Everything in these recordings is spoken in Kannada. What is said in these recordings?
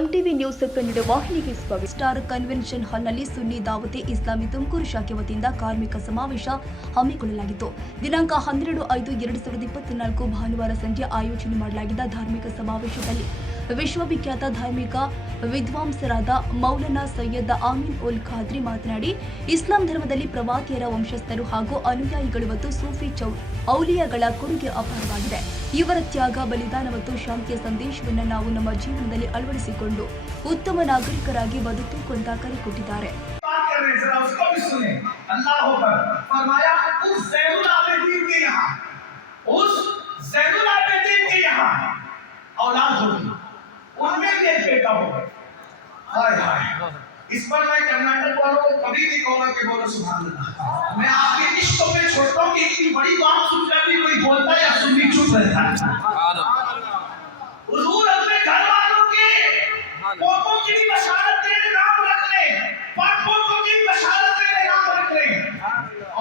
ನ್ಯೂಸ್ ಕನ್ನಡ ವಾಹಿನಿಗೆ ಸ್ವಾಗತ. ಸ್ಟಾರ್ ಕನ್ವೆನ್ಷನ್ ಹಾಲ್ನಲ್ಲಿ ಸುನ್ನಿ ದಾವತೆ ಇಸ್ಲಾಮಿ ತುಮಕೂರು ಶಾಖೆ ವತಿಯಿಂದ ಕಾರ್ಮಿಕ ಸಮಾವೇಶ ಹಮ್ಮಿಕೊಳ್ಳಲಾಗಿತ್ತು. ದಿನಾಂಕ ಹನ್ನೆರಡು ಐದು ಎರಡು ಸಾವಿರದ ಇಪ್ಪತ್ನಾಲ್ಕು ಭಾನುವಾರ ಸಂಜೆ ಆಯೋಜನೆ ಮಾಡಲಾಗಿದ್ದ ಧಾರ್ಮಿಕ ಸಮಾವೇಶದಲ್ಲಿ ವಿಶ್ವವಿಖ್ಯಾತ ಧಾರ್ಮಿಕ ವಿದ್ವಾಂಸರಾದ ಮೌಲನಾ ಸೈಯದ್ ಆಮೀನ್ ಉಲ್ ಖಾದ್ರಿ ಮಾತನಾಡಿ ಇಸ್ಲಾಂ ಧರ್ಮದಲ್ಲಿ ಪ್ರವಾದಿಯರ ವಂಶಸ್ಥರು ಹಾಗೂ ಅನುಯಾಯಿಗಳು ಮತ್ತು ಸೂಫಿ ಚೌ ಔಲಿಯಾಗಳ ಕೊಡುಗೆ ಅಪಾರವಾಗಿದೆ ಇವರ ತ್ಯಾಗ ಬಲಿದಾನ ಮತ್ತು ಶಾಂತಿಯ ಸಂದೇಶವನ್ನು ನಾವು ನಮ್ಮ ಜೀವನದಲ್ಲಿ ಅಳವಡಿಸಿಕೊಂಡು ಉತ್ತಮ ನಾಗರಿಕರಾಗಿ ಬದುಕಿಕೊಂಡ ಕರೆ ಕೊಟ್ಟಿದ್ದಾರೆ बात कर रहे हैं जरा उसको भी सुने अल्लाह पर फरमाया उस जैनुल आबिदीन के यहाँ उस जैनुल आबिदीन के यहाँ औलाद होगी उनमें भी एक बेटा होगा। हाय हाय। इस पर मैं कर्नाटक वालों को कभी नहीं कहूँगा कि बोलो सुभान अल्लाह मैं आपके इश्क पे छोड़ता हूँ कि इतनी बड़ी बात सुनकर भी कोई बोलता है या सुननी चुप रहता है। हुजूर अपने घर वालों के पोतों की भी बशारत तेरे नाम रख ले पर पोतों की भी बशारत तेरे नाम रख ले।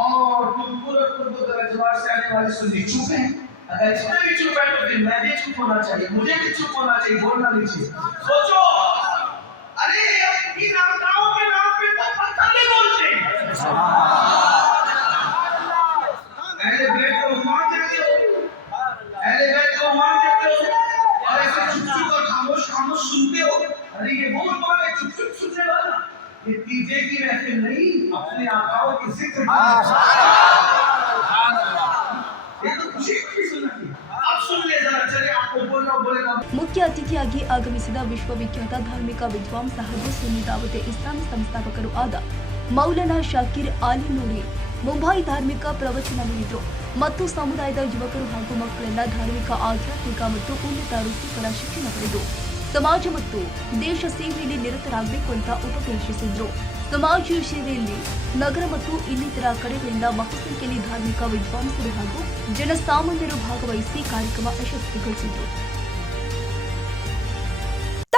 और तुम पूरे पूर्व दरजवार से आने वाले सुन्नी चुप है। इसमें भी चुप है तो फिर मैं भी चुप होना चाहिए मुझे भी चुप होना चाहिए बोलना नहीं चाहिए सोचो अरे इन आपदाओं के नाम पे तो पत्थर नहीं बोलते अरे बेट को मान देते हो अरे बेट को मान देते हो और ऐसे चुप चुप और खामोश खामोश सुनते हो अरे ये वो कौन है चुप चुप सुनने वाला ये डीजे की महफिल नहीं अपने आकाओं की जिक्र ಮುಖ್ಯ ಅತಿಥಿಯಾಗಿ ಆಗಮಿಸಿದ ವಿಶ್ವವಿಖ್ಯಾತ ಧಾರ್ಮಿಕ ವಿದ್ವಾಂಸ ಹಾಗೂ ಸುನ್ನಿ ಇಸ್ಲಾಂ ಸಂಸ್ಥಾಪಕರು ಆದ ಮೌಲನಾ ಶಾಕಿರ್ ಆಲಿನೂರಿ ಮುಂಬೈ ಧಾರ್ಮಿಕ ಪ್ರವಚನ ನೀಡಿದರು. ಮತ್ತು ಸಮುದಾಯದ ಯುವಕರು ಹಾಗೂ ಮಕ್ಕಳೆಲ್ಲ ಧಾರ್ಮಿಕ, ಆಧ್ಯಾತ್ಮಿಕ ಮತ್ತು ಉನ್ನತ ವೃತ್ತಿಪರ ಶಿಕ್ಷಣ ಪಡೆದು ಸಮಾಜ ಮತ್ತು ದೇಶ ಸೇವೆಯಲ್ಲಿ ನಿರತರಾಗಬೇಕು ಅಂತ ಉಪದೇಶಿಸಿದ್ರು. ಸಮಾಜ ಸೇವೆಯಲ್ಲಿ ನಗರ ಮತ್ತು ಇನ್ನಿತರ ಕಡೆಗಳಿಂದ ಬಹುಸಂಖ್ಯೆಯಲ್ಲಿ ಧಾರ್ಮಿಕ ವಿದ್ವಾಂಸರು ಹಾಗೂ ಜನಸಾಮಾನ್ಯರು ಭಾಗವಹಿಸಿ ಕಾರ್ಯಕ್ರಮ ಯಶಸ್ವಿಗೊಳಿಸಿದರು.